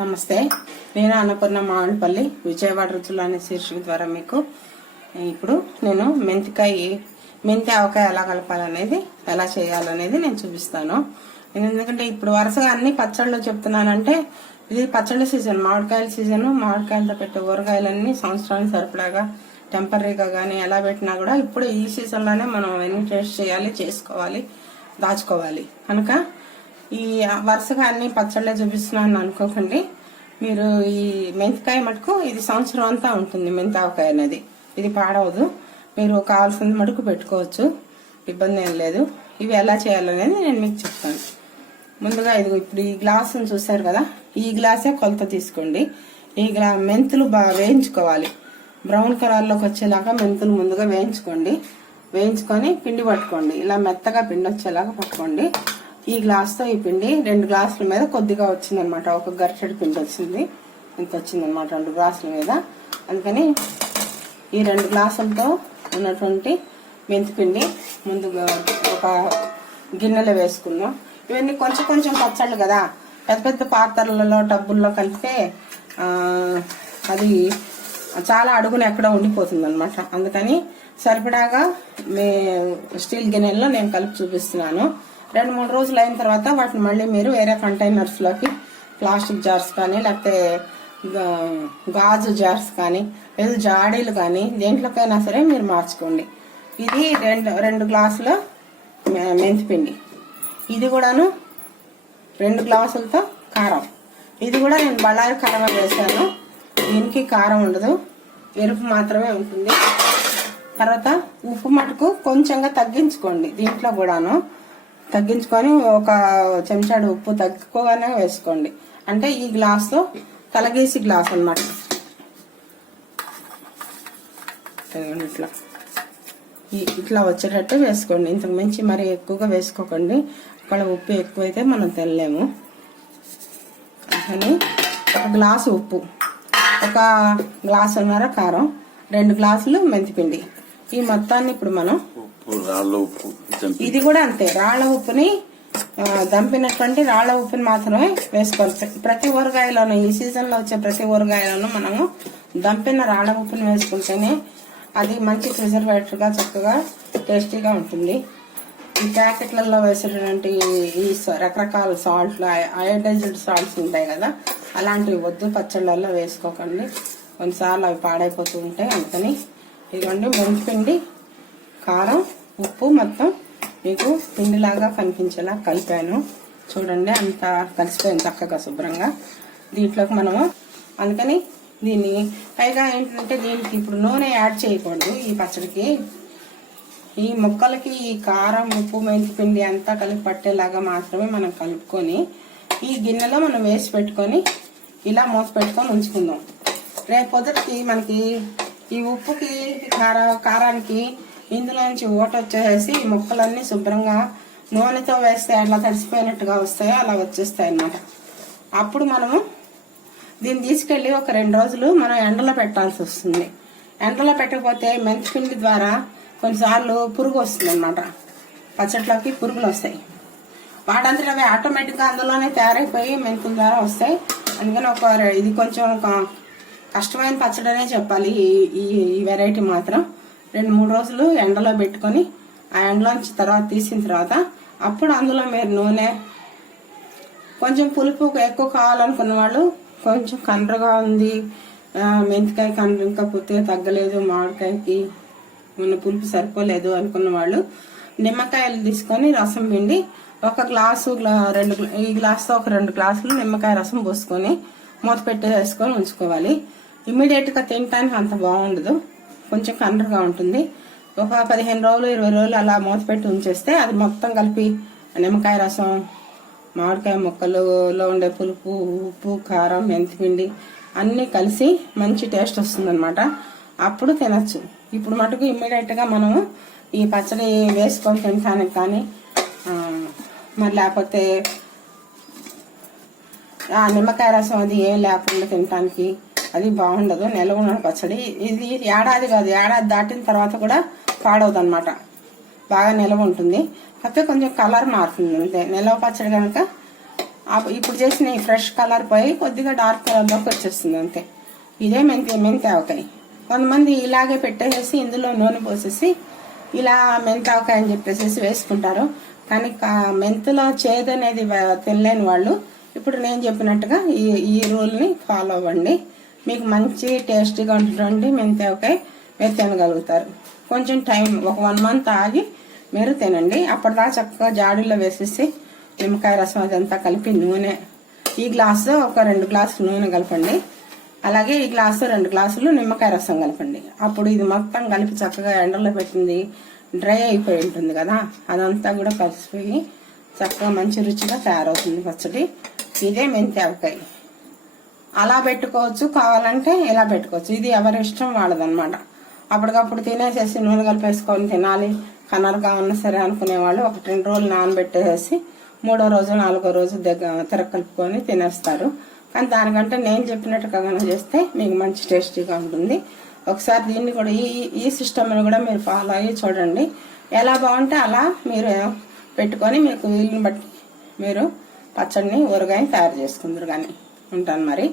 నమస్తే. నేను అన్నపూర్ణ మామిడిపల్లి విజయవాడ రుచులు అనే శీర్షిక ద్వారా మీకు ఇప్పుడు నేను మెంతికాయ మెంతి ఆవకాయ ఎలా కలపాలనేది ఎలా చేయాలనేది నేను చూపిస్తాను. నేను ఎందుకంటే ఇప్పుడు వరుసగా అన్ని పచ్చళ్ళు చెప్తున్నానంటే ఇది పచ్చళ్ళ సీజన్ మామిడికాయల సీజన్ మామిడికాయలతో పెట్టే ఊరగాయలన్నీ సంవత్సరానికి సరిపడాగా టెంపరీగా కానీ ఎలా పెట్టినా కూడా ఇప్పుడు ఈ సీజన్లోనే మనం అన్ని టేస్ట్ చేయాలి చేసుకోవాలి దాచుకోవాలి. కనుక ఈ వరుసగా అన్ని పచ్చళ్ళే చూపిస్తున్నాను అనుకోకండి. మీరు ఈ మెంతికాయ మటుకు ఇది సంవత్సరం అంతా ఉంటుంది మెంతి ఆవకాయ అనేది. ఇది పాడవదు. మీరు కావాల్సిన మటుకు పెట్టుకోవచ్చు. ఇబ్బంది ఏం లేదు. ఇవి ఎలా చేయాలనేది నేను మీకు చెప్తాను. ముందుగా ఇది ఇప్పుడు ఈ గ్లాసును చూసారు కదా? ఈ గ్లాసే కొలత తీసుకోండి. ఈ గ్లా మెంతులు బాగా వేయించుకోవాలి. బ్రౌన్ కలర్లోకి వచ్చేలాగా మెంతులు ముందుగా వేయించుకోండి. వేయించుకొని పిండి పట్టుకోండి. ఇలా మెత్తగా పిండి వచ్చేలాగా పట్టుకోండి. ఈ గ్లాస్తో ఈ పిండి రెండు గ్లాసుల మీద కొద్దిగా వచ్చిందనమాట. ఒక గరిటెడు పిండి వచ్చింది. ఇంత వచ్చిందనమాట రెండు గ్లాసుల మీద. అందుకని ఈ రెండు గ్లాసులతో ఉన్నటువంటి మెంతిపిండి ముందుగా ఒక గిన్నెలో వేసుకుందాం. ఇవన్నీ కొంచెం కొంచెం పచ్చళ్ళు కదా. పెద్ద పెద్ద పాత్రలలో టబ్బుల్లో కలిపితే అది చాలా అడుగున ఎక్కడ ఉండిపోతుంది అనమాట అందుకని సరిపడాగా మే స్టీల్ గిన్నెల్లో నేను కలిపి చూపిస్తున్నాను. రెండు మూడు రోజులు అయిన తర్వాత వాటిని మళ్ళీ మీరు వేరే కంటైనర్స్లోకి ప్లాస్టిక్ జార్స్ కానీ లేకపోతే గాజు జార్స్ కానీ లేదు జాడీలు కానీ దేంట్లోకైనా సరే మీరు మార్చుకోండి. ఇది రెండు రెండు గ్లాసుల మె- మెంతిపిండి. ఇది కూడాను రెండు గ్లాసులతో కారం. ఇది కూడా నేను బళ్ళారి కారం వేసాను దీనికి కారం ఉండదు. ఎరుపు మాత్రమే ఉంటుంది. తర్వాత ఉప్పు మటుకు కొంచెంగా తగ్గించుకోండి దీంట్లో కూడాను. తగ్గించుకొని ఒక చెంచాడు ఉప్పు తగ్గుకోగానే వేసుకోండి. అంటే ఈ గ్లాస్తో తలగేసి గ్లాస్ అనమాట ఇట్లా. ఈ- ఇట్లా వచ్చేటట్టు వేసుకోండి. ఇంతకు మించి మరి ఎక్కువగా వేసుకోకండి. అక్కడ ఉప్పు ఎక్కువైతే మనం తెల్లలేము అని ఒక గ్లాసు ఉప్పు. ఒక గ్లాసున్నర కారం. రెండు గ్లాసులు మెంతిపిండి. ఈ మొత్తాన్ని ఇప్పుడు మనం ఉప్పు రాళ్ళ ఉప్పు ఇది కూడా అంతే. రాళ్ళ ఉప్పుని దంపినటువంటి రాళ్ళ ఉప్పుని మాత్రమే వేసుకోవాలి ప్రతి ఊరగాయలోనూ ఈ సీజన్లో వచ్చే ప్రతి ఊరగాయలోనూ మనము దంపిన రాళ్ళ ఉప్పుని వేసుకుంటేనే అది మంచి ప్రిజర్వేటివ్గా చక్కగా టేస్టీగా ఉంటుంది. ఈ ప్యాకెట్లలో వేసేటువంటి ఈ రకరకాల సాల్ట్లు అయోడైజ్డ్ సాల్ట్స్ ఉంటాయి కదా అలాంటివి వద్దు పచ్చళ్ళల్లో వేసుకోకండి. కొన్నిసార్లు అవి పాడైపోతూ ఉంటాయి. అందుకని ఇదిగోండి మెంతిపిండి కారం ఉప్పు మొత్తం మీకు పిండిలాగా కనిపించేలా కలిపాను. చూడండి అంత కలిసిపోయింది చక్కగా శుభ్రంగా. దీంట్లోకి మనము అందుకని దీన్ని పైగా ఏంటంటే దీనికి ఇప్పుడు నూనె యాడ్ చేయకూడదు ఈ పచ్చడికి. ఈ ముక్కలకి ఈ కారం ఉప్పు మెంతి పిండి అంతా కలిపి పట్టేలాగా మాత్రమే మనం కలుపుకొని ఈ గిన్నెలో మనం వేసి పెట్టుకొని ఇలా మూత పెట్టుకొని ఉంచుకుందాం. రేపు పొద్దుటికి మనకి ఈ ఉప్పుకి కార కారానికి ఇందులో నుంచి వచ్చేసి ముక్కలన్నీ శుభ్రంగా నూనెతో వేస్తే అట్లా తడిసిపోయినట్టుగా వస్తాయో అలా వచ్చేస్తాయి అన్నమాట. అప్పుడు మనము దీన్ని తీసుకెళ్ళి ఒక రెండు రోజులు మనం ఎండలో పెట్టాల్సి వస్తుంది. ఎండలో పెట్టకపోతే మెంతిపిండి ద్వారా కొన్నిసార్లు పురుగు వస్తుంది అనమాట పచ్చట్లోకి పురుగులు వస్తాయి. వాటంతట అవి ఆటోమేటిక్గా అందులోనే తయారైపోయి మెంతుల ద్వారా వస్తాయి. అందుకని ఒక ఇది కొంచెం ఒక కష్టమైన పచ్చడనే చెప్పాలి. ఈ ఈ వెరైటీ మాత్రం. రెండు మూడు రోజులు ఎండలో పెట్టుకొని ఆ ఎండలోంచి తర్వాత తీసిన తర్వాత అప్పుడు అందులో మీరు నూనె కొంచెం పులుపు ఎక్కువ కావాలనుకున్న వాళ్ళు కొంచెం కండ్రగా ఉంది. మెంతికాయ కండ్ర ఇంకా పూర్తిగా తగ్గలేదు మామిడికాయకి మన పులుపు సరిపోలేదు అనుకున్న వాళ్ళు నిమ్మకాయలు తీసుకొని రసం పిండి ఒక గ్లాసు గ్లా- రెండు ఈ గ్లాస్తో ఒక రెండు గ్లాసులు నిమ్మకాయ రసం పోసుకొని మూత పెట్టేసుకొని ఉంచుకోవాలి. ఇమీడియట్గా తినటానికి అంత బాగుండదు. కొంచెం కండ్రగా ఉంటుంది. ఒక పదిహేను రోజులు ఇరవై రోజులు అలా మూత పెట్టి ఉంచేస్తే అది మొత్తం కలిపి నిమ్మకాయ రసం మామిడికాయ ముక్కలలో ఉండే పులుపు ఉప్పు కారం మెంతిపిండి అన్నీ కలిసి మంచి టేస్ట్ వస్తుందన్నమాట. అప్పుడు తినచ్చు. ఇప్పుడు మటుకు ఇమ్మీడియట్గా మనము ఈ పచ్చడి వేసుకొని తినటానికి కానీ మరి లేకపోతే ఆ నిమ్మకాయ రసం అది ఏం లేకుండా తినటానికి అది బాగుండదు నిల్వ ఉన్న పచ్చడి. ఇది ఏడాది కాదు ఏడాది దాటిన తర్వాత కూడా పాడవదు అనమాట బాగా నిల్వ ఉంటుంది. కాకపోతే కొంచెం కలర్ మారుతుంది అంతే. నిల్వ పచ్చడి కనుక ఇప్పుడు చేసిన ఈ ఫ్రెష్ కలర్ పోయి కొద్దిగా డార్క్ కలర్లోకి వచ్చేస్తుంది అంతే. ఇదే మెంతి మెంతి ఆవకాయ కొంతమంది ఇలాగే పెట్టేసి ఇందులో నూనె పోసేసి ఇలా మెంతి ఆవకాయ అని చెప్పేసి వేసుకుంటారు. కానీ మెంతులో చేదు అనేది తినలేని వాళ్ళు ఇప్పుడు నేను చెప్పినట్టుగా ఈ ఈ రూల్ని ఫాలో అవ్వండి. మీకు మంచి టేస్టీగా ఉంటుంది మెంతి మీరు తినగలుగుతారు. కొంచెం టైం ఒక వన్ మంత్ ఆగి మీరు తినండి. అప్పటిదా చక్కగా జాడీలో వేసేసి నిమ్మకాయ రసం అదంతా కలిపి నూనె ఈ గ్లాసు ఒక రెండు గ్లాసులు నూనె కలపండి. అలాగే ఈ గ్లాసు రెండు గ్లాసులు నిమ్మకాయ రసం కలపండి. అప్పుడు ఇది మొత్తం కలిపి చక్కగా ఎండలో పెట్టింది డ్రై అయిపోయి ఉంటుంది కదా. అదంతా కూడా కలిసిపోయి చక్కగా మంచి రుచిగా తయారవుతుంది పచ్చడి. ఇదే మెంతి ఆవకాయ అలా పెట్టుకోవచ్చు కావాలంటే ఇలా పెట్టుకోవచ్చు. ఇది ఎవరి ఇష్టం వాళ్ళదనమాట అప్పటికప్పుడు తినేసేసి నూనె కలిపేసుకొని తినాలి. కనర్గా ఉన్నా సరే అనుకునేవాళ్ళు ఒకటి ఒక రెండు రోజులు నానబెట్టేసి మూడో రోజు నాలుగో రోజు దగ్గర తిరగలుపుకొని తినేస్తారు. కానీ దానికంటే నేను చెప్పినట్టుగా కనుక చేస్తే మీకు మంచి టేస్టీగా ఉంటుంది. ఒకసారి దీన్ని కూడా ఈ ఈ సిస్టమ్ని కూడా మీరు ఫాలో అయ్యి చూడండి. ఎలా బాగుంటే అలా మీరు పెట్టుకొని మీకు వీలుని బట్టి మీరు పచ్చడిని ఊరగాయని తయారు చేసుకుందరు కానీ ఉంటాను మరి.